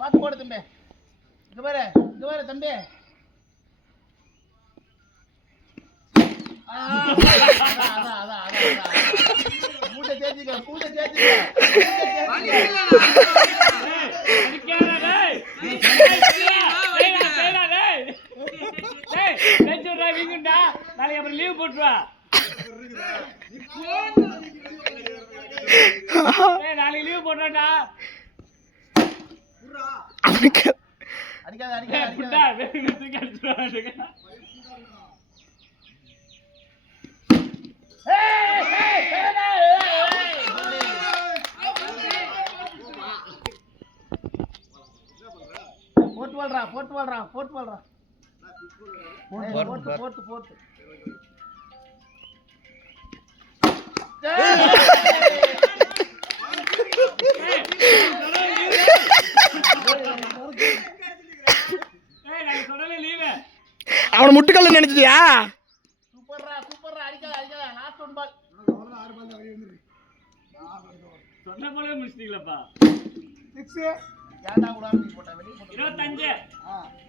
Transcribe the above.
பாத்து போடு தம்பி. இங்க பாரு தம்பி. அதான் மூட்டை தேய்ச்சிக்க. நாளைக்கு அப்புறம் லீவ் போட்டுவா. நாளைக்கு லீவ் போட்டா போட்டு வாழ்றா. அவனை முட்டுக்கல்ல நினைச்சிட்டியா? சூப்பர்ரா அடிக்காத லாஸ்ட் ஒன் பால். சொன்ன போலவே முடிச்சிட்டீங்களப்பா. 6 ஏன்டா கூடாது நீ போட்ட வெளிய போட்டு 25